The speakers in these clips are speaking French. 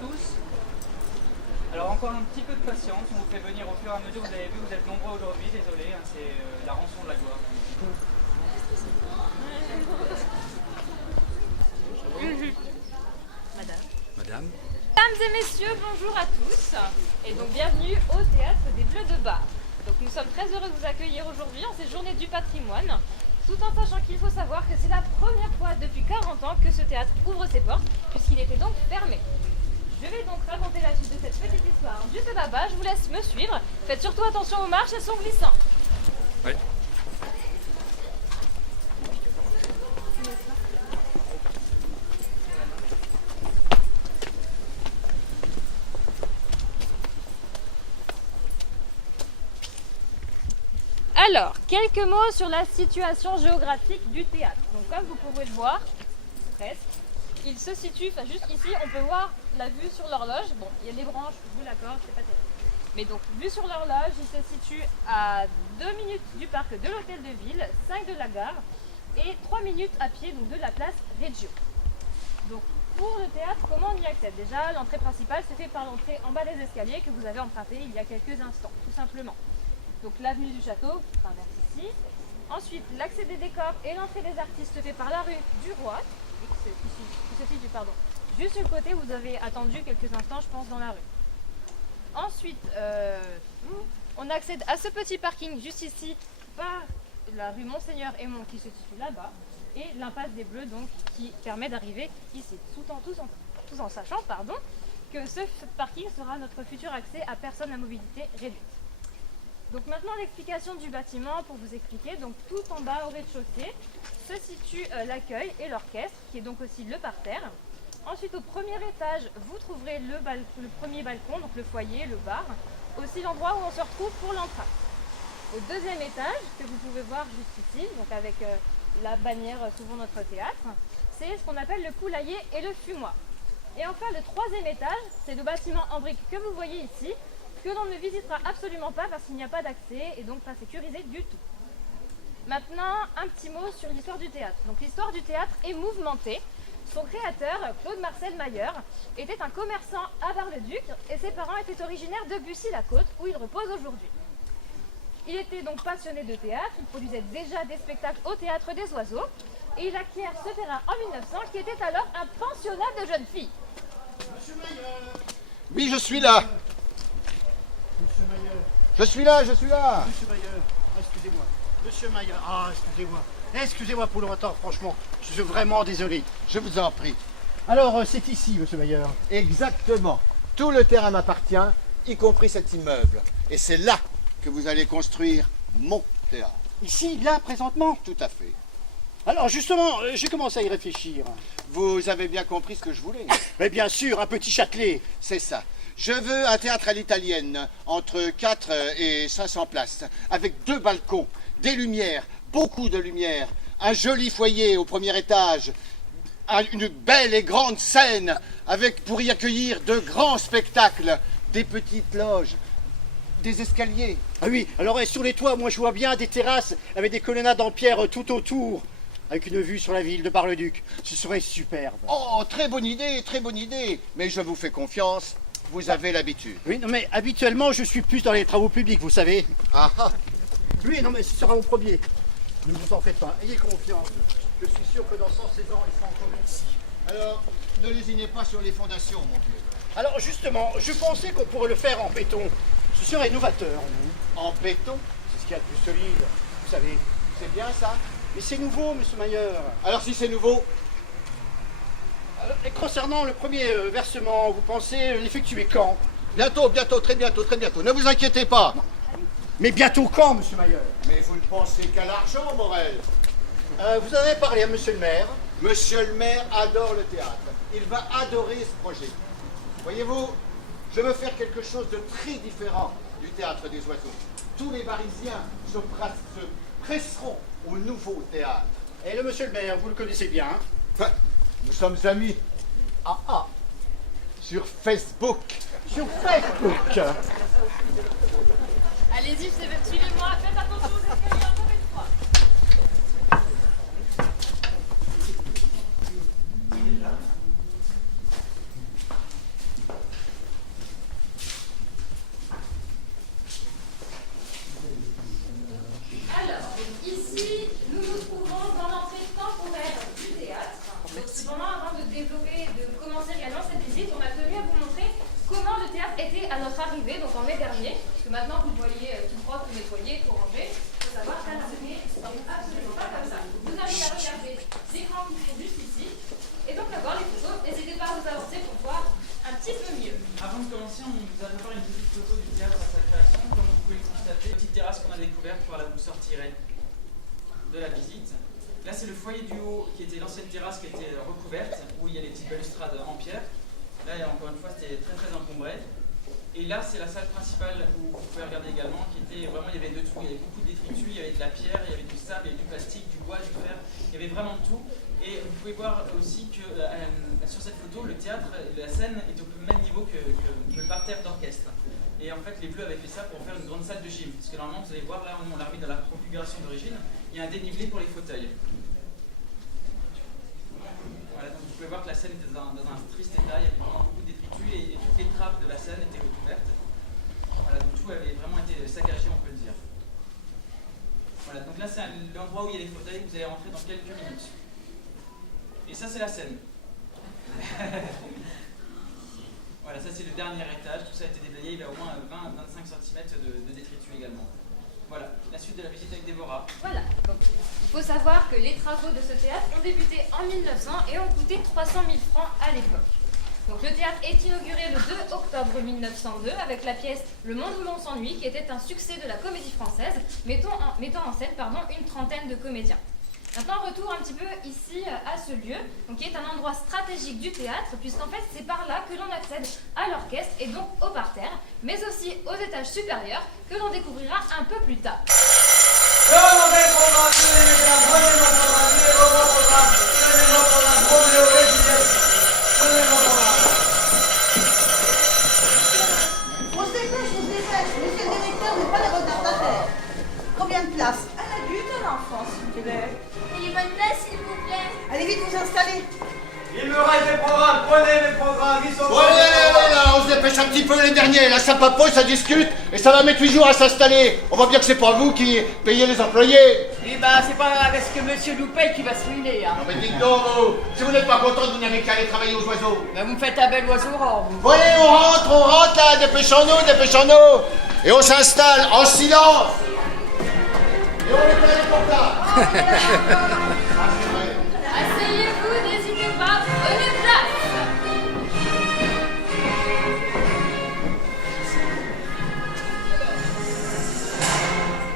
tous. Alors encore un petit peu de patience, on vous fait venir au fur et à mesure, vous avez vu, vous êtes nombreux aujourd'hui, désolé, hein, c'est la rançon de la gloire. Madame. Mesdames et messieurs, bonjour à tous et donc bienvenue au Théâtre des Bleus de Bar. Donc nous sommes très heureux de vous accueillir aujourd'hui en cette journée du patrimoine, tout en sachant qu'il faut savoir que c'est la première fois depuis 40 ans que ce théâtre ouvre ses portes, puisqu'il était donc fermé. Je vais donc raconter la suite de cette petite histoire juste là-bas, je vous laisse me suivre. Faites surtout attention aux marches, elles sont glissantes. Oui. Alors, quelques mots sur la situation géographique du théâtre. Donc comme vous pouvez le voir, presque, il se situe, enfin juste ici, on peut voir la vue sur l'horloge. Bon, il y a les branches, je vous l'accorde, c'est pas terrible. Mais donc, vue sur l'horloge, il se situe à 2 minutes du parc de l'hôtel de ville, 5 de la gare et 3 minutes à pied donc, de la place Reggio. Donc, pour le théâtre, comment on y accède? Déjà, l'entrée principale se fait par l'entrée en bas des escaliers que vous avez emprunté il y a quelques instants, tout simplement. Donc l'avenue du château traverse ici. Ensuite, l'accès des décors et l'entrée des artistes se fait par la rue du Roi, qui se situe, juste sur le côté où vous avez attendu quelques instants, je pense, dans la rue. Ensuite, on accède à ce petit parking juste ici par la rue Monseigneur Aymon qui se situe là-bas et l'impasse des Bleus donc qui permet d'arriver ici, tout en sachant que ce parking sera notre futur accès à personnes à mobilité réduite. Donc maintenant l'explication du bâtiment pour vous expliquer. Donc tout en bas au rez-de-chaussée se situe l'accueil et l'orchestre qui est donc aussi le parterre. Ensuite au premier étage vous trouverez le premier balcon, donc le foyer, le bar, aussi l'endroit où on se retrouve pour l'entracte. Au deuxième étage que vous pouvez voir juste ici, donc avec la bannière souvent notre théâtre, c'est ce qu'on appelle le poulailler et le fumoir. Et enfin le troisième étage, c'est le bâtiment en briques que vous voyez ici, que l'on ne visitera absolument pas parce qu'il n'y a pas d'accès et donc pas sécurisé du tout. Maintenant, un petit mot sur l'histoire du théâtre. Donc l'histoire du théâtre est mouvementée. Son créateur, Claude Marcel Mayer, était un commerçant à Bar-le-Duc et ses parents étaient originaires de Bussy-la-Côte où il repose aujourd'hui. Il était donc passionné de théâtre, il produisait déjà des spectacles au Théâtre des Oiseaux et il acquiert ce terrain en 1900 qui était alors un pensionnat de jeunes filles. Monsieur Mayer. Oui, je suis là. Monsieur Mayer. Je suis là, je suis là. Monsieur Mayer. Excusez-moi. Monsieur Mayer. Ah, excusez-moi. Excusez-moi pour le retard, franchement. Je suis vraiment désolé. Je vous en prie. Alors, c'est ici, monsieur Mayer. Exactement. Tout le terrain m'appartient, y compris cet immeuble. Et c'est là que vous allez construire mon théâtre. Ici, là, présentement. Tout à fait. Alors, justement, j'ai commencé à y réfléchir. Vous avez bien compris ce que je voulais. Mais bien sûr, un petit Châtelet. C'est ça. Je veux un théâtre à l'italienne, entre 4 et 500 places, avec 2 balcons, des lumières, beaucoup de lumière, un joli foyer au premier étage, une belle et grande scène, avec pour y accueillir de grands spectacles, des petites loges, des escaliers. Ah oui, alors sur les toits, moi je vois bien des terrasses avec des colonnades en pierre tout autour, avec une vue sur la ville de Bar-le-Duc. Ce serait superbe. Oh, très bonne idée, mais je vous fais confiance, vous avez l'habitude. Oui, non mais habituellement je suis plus dans les travaux publics, vous savez. Ah ah. Oui, non mais ce sera mon premier. Ne vous en faites pas, ayez confiance. Je suis sûr que dans 116 ans, il sera encore ici. Alors, ne lésinez pas sur les fondations, mon vieux. Alors justement, je pensais qu'on pourrait le faire en béton. Ce serait novateur, non? En béton? C'est ce qu'il y a de plus solide, vous savez. C'est bien ça? Mais c'est nouveau, monsieur Mayer. Alors si c'est nouveau, Et concernant le premier versement, vous pensez l'effectuer quand? bientôt, très bientôt. Ne vous inquiétez pas. Mais bientôt quand, monsieur Mayer? Mais vous ne pensez qu'à l'argent, Morel. Vous en avez parlé à monsieur le maire. Monsieur le maire adore le théâtre. Il va adorer ce projet. Voyez-vous, je veux faire quelque chose de très différent du théâtre des oiseaux. Tous les Parisiens se presseront au nouveau théâtre. Et le monsieur le maire, vous le connaissez bien. Enfin, nous sommes amis. Ah ah. Sur Facebook. Sur Facebook. Allez-y, suivez-moi, faites attention aux escaliers encore une fois. arrivés, donc en mai dernier, parce que maintenant vous le voyez tout propre, tout nettoyé, tout rangé. Il faut savoir qu'à l'arrivée, c'est absolument pas comme ça. Je vous invite à regarder l'écran qui sont juste ici, et donc à voir les photos. N'hésitez pas à vous avancer pour voir un petit peu mieux. Avant de commencer, on vous a préparé une petite photo du théâtre à sa création. Comme vous pouvez le constater, petite terrasse qu'on a découverte, par là vous sortirez de la visite. Là, c'est le foyer du haut qui était l'ancienne terrasse qui était recouverte, où il y a des petites balustrades en pierre. Là, encore une fois, c'était très très encombré. Et là, c'est la salle principale où vous pouvez regarder également, qui était vraiment, il y avait de tout. Il y avait beaucoup de détritus, il y avait de la pierre, il y avait du sable, il y avait du plastique, du bois, du fer. Il y avait vraiment de tout. Et vous pouvez voir aussi que sur cette photo, le théâtre, la scène est au même niveau que le parterre d'orchestre. Et en fait, les Bleus avaient fait ça pour faire une grande salle de gym. Parce que normalement, vous allez voir, là, on l'a remis dans la configuration d'origine, il y a un dénivelé pour les fauteuils. Voilà, donc vous pouvez voir que la scène était dans un triste état, il y avait vraiment beaucoup de détritus et toutes les trappes de la scène étaient recouvertes. Voilà, donc tout avait vraiment été saccagé, on peut le dire. Voilà, donc là c'est l'endroit où il y a les fauteuils, vous allez rentrer dans quelques minutes. Et ça c'est la scène. Voilà, ça c'est le dernier étage, tout ça a été déblayé, il y a au moins 20-25 cm de détritus également. Voilà, la suite de la visite avec Déborah. Voilà, donc il faut savoir que les travaux de ce théâtre ont débuté en 1900 et ont coûté 300 000 francs à l'époque. Donc le théâtre est inauguré le 2 octobre 1902 avec la pièce Le Monde où l'on s'ennuie, qui était un succès de la comédie française, mettant en scène une trentaine de comédiens. Maintenant, retour un petit peu ici à ce lieu, donc, qui est un endroit stratégique du théâtre, puisqu'en fait c'est par là que l'on accède à l'orchestre et donc au parterre, mais aussi aux étages supérieurs que l'on découvrira un peu plus tard. On s'épêche, on se dépêche. Monsieur le directeur n'est pas les retardataires. Combien de places? Un adulte, un enfant, s'il vous plaît. Et les bonnes places, s'il vous plaît. Allez vite vous installer. Il me reste des programmes, prenez les programmes, ils sont... Bon, allez, là, on se dépêche un petit peu les derniers. Là, ça papote, ça discute, et ça va mettre 8 jours à s'installer. On voit bien que c'est pas vous qui payez les employés. Eh ben, c'est pas parce que monsieur nous paye qu'il va se ruiner, hein. Non mais dites donc, vous, si vous n'êtes pas content, vous n'avez qu'à aller travailler aux oiseaux. Ben, vous me faites un bel oiseau rare, vous. Bon, allez, on rentre là, dépêchons-nous. Et on s'installe en silence. Et on est allé pour ça. Asseyez-vous, n'hésitez pas, prenez place.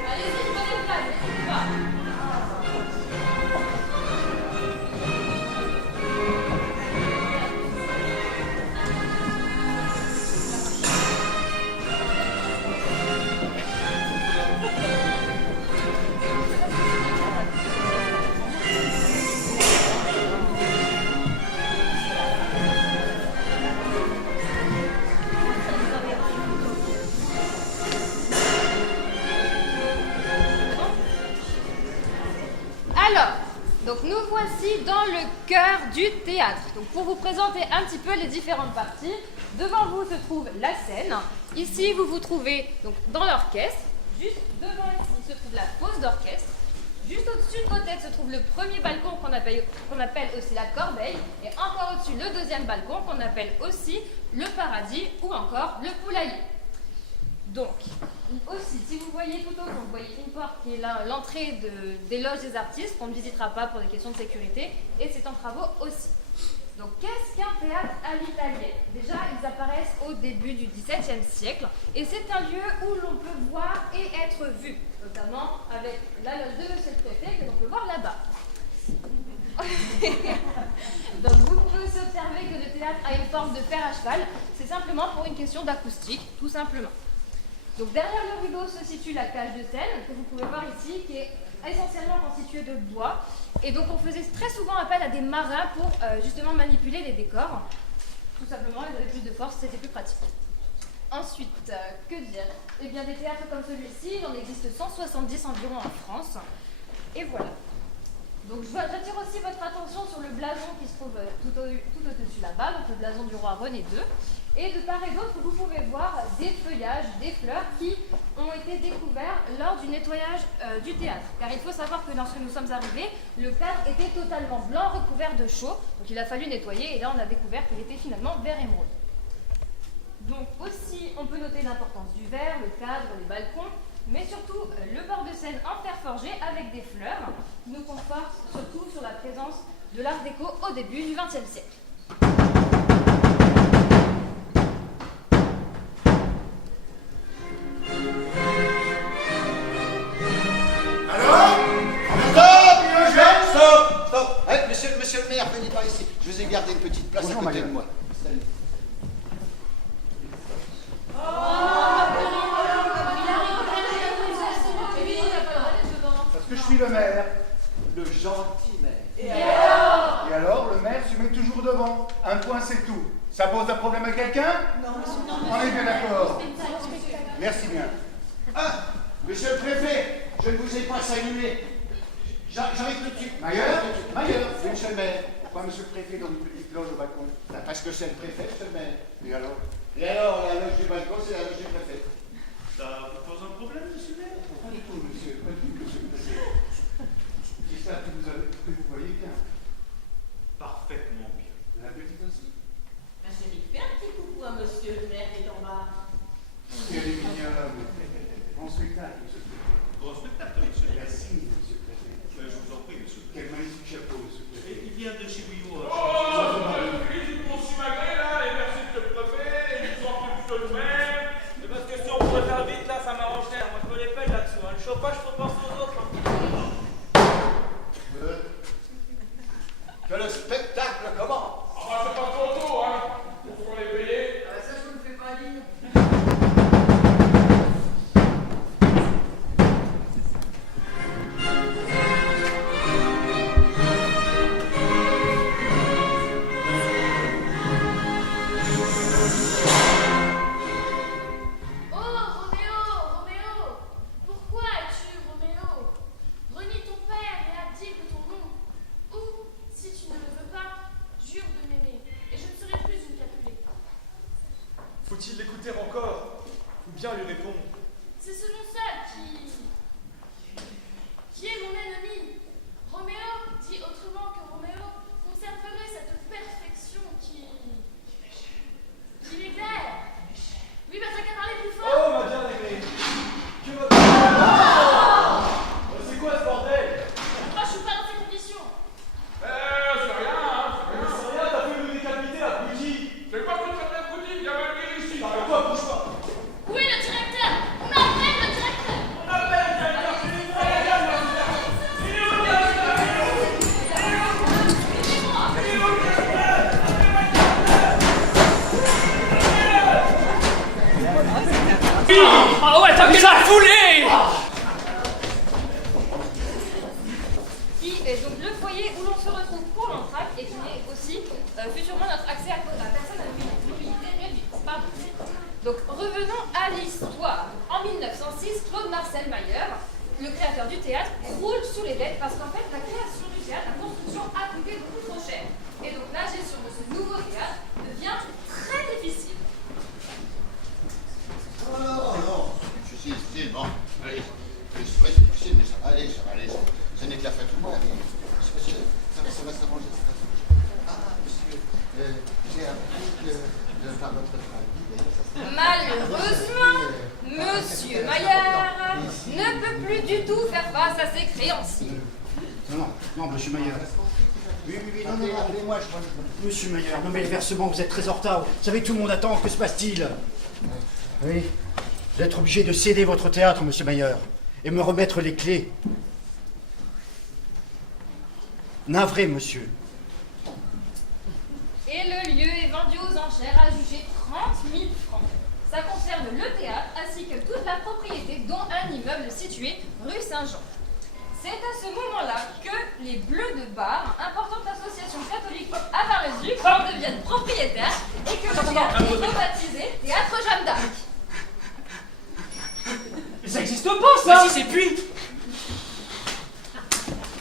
Allez-y, prenez place, n'hésitez pas. Alors, donc nous voici dans le cœur du théâtre. Donc pour vous présenter un petit peu les différentes parties, devant vous se trouve la scène. Ici, vous vous trouvez donc dans l'orchestre. Juste devant ici se trouve la fosse d'orchestre. Juste au-dessus de vos têtes se trouve le premier balcon qu'on appelle aussi la corbeille. Et encore au-dessus, le deuxième balcon qu'on appelle aussi le paradis ou encore le poulailler. Donc, aussi, si vous voyez tout au fond, vous voyez une porte qui est là, l'entrée des loges des artistes, qu'on ne visitera pas pour des questions de sécurité, et c'est en travaux aussi. Donc, qu'est-ce qu'un théâtre à l'italienne? Déjà, ils apparaissent au début du XVIIe siècle, et c'est un lieu où l'on peut voir et être vu, notamment avec la loge de Monsieur le Préfet, que l'on peut voir là-bas. Donc, vous pouvez aussi observer que le théâtre a une forme de fer à cheval, c'est simplement pour une question d'acoustique, tout simplement. Donc derrière le rideau se situe la cage de scène, que vous pouvez voir ici, qui est essentiellement constituée de bois. Et donc on faisait très souvent appel à des marins pour justement manipuler les décors. Tout simplement, ils avaient plus de force, c'était plus pratique. Ensuite, que dire? Eh bien des théâtres comme celui-ci, il en existe 170 environ en France. Et voilà. Donc j'attire aussi votre attention sur le blason qui se trouve tout au-dessus là-bas, donc le blason du roi René II. Et de part et d'autre, vous pouvez voir des feuillages, des fleurs qui ont été découverts lors du nettoyage du théâtre. Car il faut savoir que lorsque nous sommes arrivés, le cadre était totalement blanc, recouvert de chaux. Donc il a fallu nettoyer et là on a découvert qu'il était finalement vert émeraude. Donc aussi, on peut noter l'importance du verre, le cadre, les balcons, mais surtout le bord de scène en fer forgé avec des fleurs qui nous conforte surtout sur la présence de l'art déco au début du XXe siècle. Stop. Monsieur le maire, venez par ici. Je vous ai gardé une petite place à côté de moi. Salut. Parce que je suis le maire, le gentil maire. Et alors, le maire se met toujours devant. Un point, c'est tout. Ça pose un problème à quelqu'un? Non, on est bien d'accord. Merci bien. Ah, monsieur le préfet, je ne vous ai pas salué. J'arrive tout de suite. Mailleur, monsieur le maire. Pourquoi monsieur le préfet donne une petite loge au balcon? Parce que c'est le préfet, monsieur le maire. Et alors? Et alors, la loge du balcon, c'est la loge du préfet. Ça vous pose un problème, monsieur le maire? Pas du tout, monsieur. Pas du tout, monsieur le préfet. J'espère que vous voyez bien. Parfaitement bien. La petite aussi? Chérie, fais un petit coucou à monsieur le maire qui est en bas. Et elle est mignonne. Bon spectacle, monsieur le préfet. Bon spectacle, monsieur le maire. Merci, monsieur le préfet. Je vous en prie, monsieur le Quel magnifique chapeau, monsieur le préfet. Il vient de chez Bouillot. Mon sumagré là, et merci de le préfet, et ils sont un peu le même. Et parce que si on pourrait faire vite là, ça m'arrangerait. Moi je me les paye là-dessous. Le chauffage, faut penser aux autres. Que le spectacle commence. Ah bah c'est pas trop tôt, hein. Pour les payer. Ça, je ne fais pas dire. Faut-il l'écouter encore, ou bien lui répondre? C'est selon ça qui est mon ennemi. Roméo dit autrement que Roméo conserverait cette perfection qui l'éclaire. Oui, bah t'as qu'à parler plus fort. Oh, ma bien-aimée. Que votre... C'est quoi ce bordel? Moi, je suis pas dans ces conditions. C'est rien, hein. C'est rien, t'as fait me décapiter la bougie. C'est pas tout à fait bougie, viens me venir ici. T'arrêtes pas, bouge pas. Où est le directeur? On appelle le directeur. On appelle le directeur, c'est une vraie gamme, là, il est où le directeur? Ah ouais, t'as mis la foulée! Qui est donc le foyer où l'on se retrouve pour l'entracte et qui est aussi futurement notre accès à personne à mobilité réduite. Pardon. Donc revenons à l'histoire. En 1906, Claude Marcel Mayer, le créateur du théâtre, roule sous les dettes parce qu'en fait la création du théâtre, la construction a coûté beaucoup trop cher. Et donc la gestion de ce nouveau théâtre devient très difficile. Oh non, je suis ici, bon. Allez, c'est difficile, mais ça va aller. Ce n'est que la fin du mois. Monsieur, ça va s'arranger. Ah, monsieur, j'ai appris que par votre famille. Malheureusement, Monsieur Maillard ne peut plus du tout faire face à ses créanciers. Non, monsieur Maillard. Oui, non, appelez-moi, je crois. Monsieur Maillard, non mais le versement, vous êtes très en retard. Vous savez, tout le monde attend. Que se passe-t-il? Oui, vous êtes obligé de céder votre théâtre, monsieur Maillard, et me remettre les clés. Navré, monsieur. Et le lieu est vendu aux enchères à juger 30 000 francs. Ça concerne le théâtre ainsi que toute la propriété, dont un immeuble situé rue Saint-Jean. C'est à ce moment-là que les Bleus de Bar, importante association catholique à Bar-le-Duc, en deviennent propriétaires et que le théâtre est rebaptisé Théâtre Jeanne d'Arc. Mais ça existe pas, ça! Mais si, c'est puis!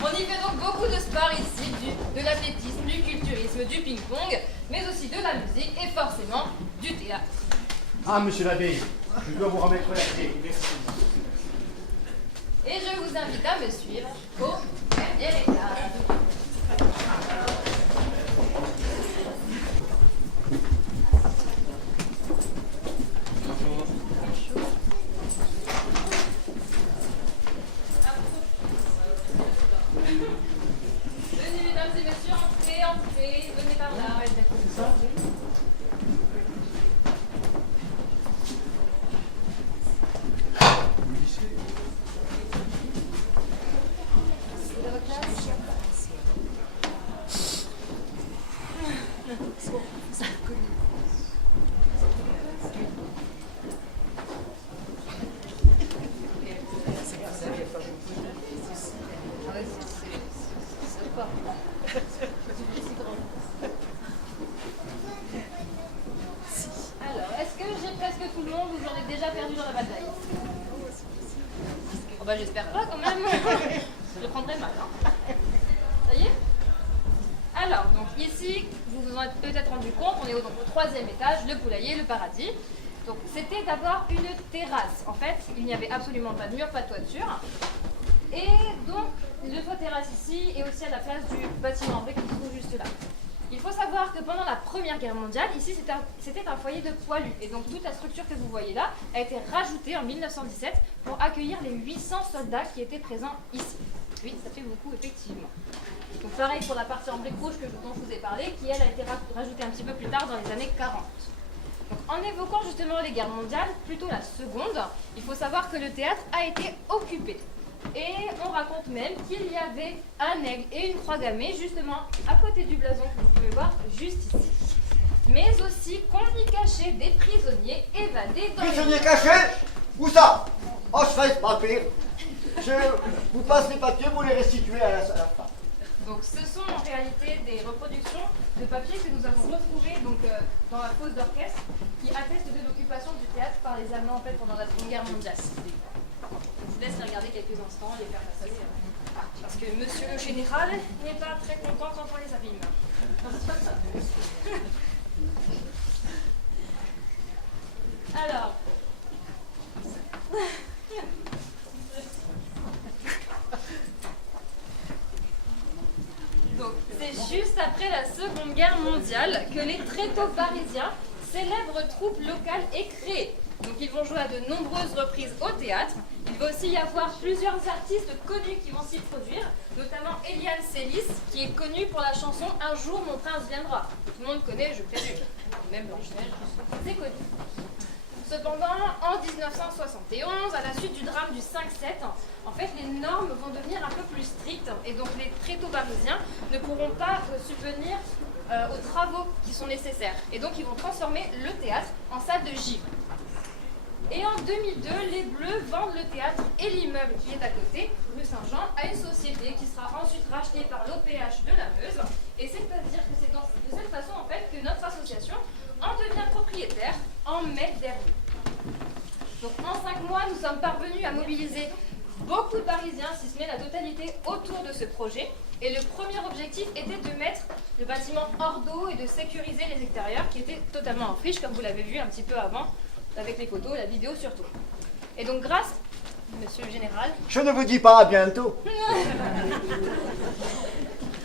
On y fait donc beaucoup de sport ici, de l'athlétisme, du culturisme, du ping-pong, mais aussi de la musique et forcément du théâtre. Ah, monsieur l'abbé, je dois vous remettre la clé. Et je vous invite à me suivre au premier étage. Bonjour. presque tout le monde ou j'en ai déjà perdu dans la bataille? Oh bah j'espère pas quand même. Je le prendrai mal. Hein. Ça y est? Alors, donc ici, vous vous en êtes peut-être rendu compte, on est donc au 3e étage, le poulailler, le paradis. Donc c'était d'abord une terrasse. En fait, il n'y avait absolument pas de mur, pas de toiture. Et donc, le toit terrasse ici est aussi à la place du bâtiment en briques qui se trouve juste là. Il faut savoir que pendant la Première Guerre mondiale, ici c'était un foyer de poilus. Et donc toute la structure que vous voyez là a été rajoutée en 1917 pour accueillir les 800 soldats qui étaient présents ici. Oui, ça fait beaucoup effectivement. Donc pareil pour la partie en briques rouges dont je vous ai parlé, qui elle a été rajoutée un petit peu plus tard dans les années 40. Donc, en évoquant justement les guerres mondiales, plutôt la seconde, il faut savoir que le théâtre a été occupé. Et on raconte même qu'il y avait un aigle et une croix gammée justement à côté du blason que vous pouvez voir juste ici. Mais aussi qu'on y cachait des prisonniers évadés dans Prisonniers cachés? Où ça? Oh, je fais pas pire. Je vous passe les papiers, vous les restituez à la fin. Donc ce sont en réalité des reproductions de papiers que nous avons retrouvés donc, dans la fosse d'orchestre qui attestent de l'occupation du théâtre par les Allemands en fait, pendant la Seconde Guerre mondiale. Je vous laisse les regarder quelques instants, les faire passer. Parce que monsieur le général n'est pas très content quand on les abîme. Alors. Donc, c'est juste après la Seconde Guerre mondiale que les tréteaux parisiens, célèbres troupes locales, est créée. Donc ils vont jouer à de nombreuses reprises au théâtre. Il va aussi y avoir plusieurs artistes connus qui vont s'y produire, notamment Eliane Sélis, qui est connue pour la chanson « Un jour mon prince viendra ». Tout le monde connaît, je présume. Même Blanche-Neige, c'est connu. Cependant, en 1971, à la suite du drame du 5-7, en fait, les normes vont devenir un peu plus strictes et donc les tréteaux parisiens ne pourront pas subvenir aux travaux qui sont nécessaires. Et donc, ils vont transformer le théâtre en salle de givre. Et en 2002, les Bleus vendent le théâtre et l'immeuble qui est à côté, rue Saint-Jean, à une société qui sera ensuite rachetée par l'OPH de la Meuse. Et c'est-à-dire que c'est de cette façon en fait que notre association en devient propriétaire en mai dernier. Donc en 5 mois, nous sommes parvenus à mobiliser beaucoup de Parisiens, si ce n'est la totalité, autour de ce projet. Et le premier objectif était de mettre le bâtiment hors d'eau et de sécuriser les extérieurs qui étaient totalement en friche, comme vous l'avez vu un petit peu avant, avec les photos, la vidéo surtout. Et donc grâce, monsieur le général... Je ne vous dis pas à bientôt.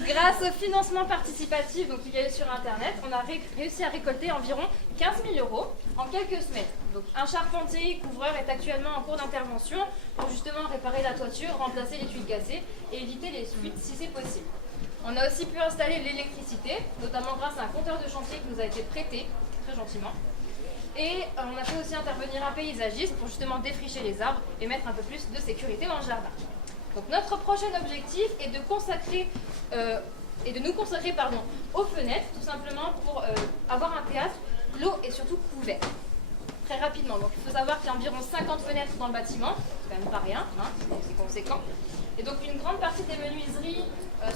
Grâce au financement participatif donc, il y a eu sur Internet, on a réussi à récolter environ 15 000 € en quelques semaines. Donc, un charpentier couvreur est actuellement en cours d'intervention pour justement réparer la toiture, remplacer les tuiles cassées et éviter les fuites si c'est possible. On a aussi pu installer l'électricité, notamment grâce à un compteur de chantier qui nous a été prêté, très gentiment. Et on a fait aussi intervenir un paysagiste pour justement défricher les arbres et mettre un peu plus de sécurité dans le jardin. Donc notre prochain objectif est de nous consacrer aux fenêtres, tout simplement pour avoir un théâtre clos et surtout couvert. Très rapidement. Donc il faut savoir qu'il y a environ 50 fenêtres dans le bâtiment, c'est quand même pas rien, hein, c'est conséquent. Et donc une grande partie des menuiseries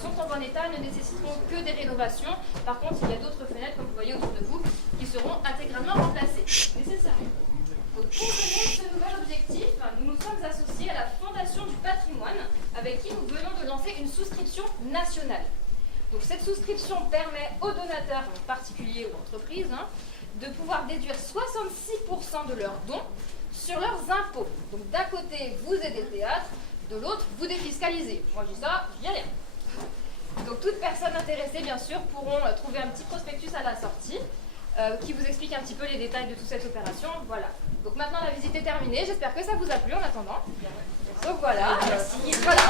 sont en bon état, ne nécessiteront que des rénovations. Par contre, il y a d'autres fenêtres, comme vous voyez autour de vous, qui seront intégralement remplacées. Nécessairement. Donc, pour mener ce nouvel objectif, nous nous sommes associés à la Fondation du patrimoine, avec qui nous venons de lancer une souscription nationale. Donc cette souscription permet aux donateurs, particuliers ou entreprises, de pouvoir déduire 66% de leurs dons sur leurs impôts. Donc d'un côté, vous aidez le théâtre, de l'autre, vous défiscalisez. Moi je dis ça, je dis rien. Donc toutes personnes intéressées, bien sûr, pourront trouver un petit prospectus à la sortie qui vous explique un petit peu les détails de toute cette opération. Voilà. Donc maintenant la visite est terminée. J'espère que ça vous a plu en attendant. Donc voilà. Merci. Voilà.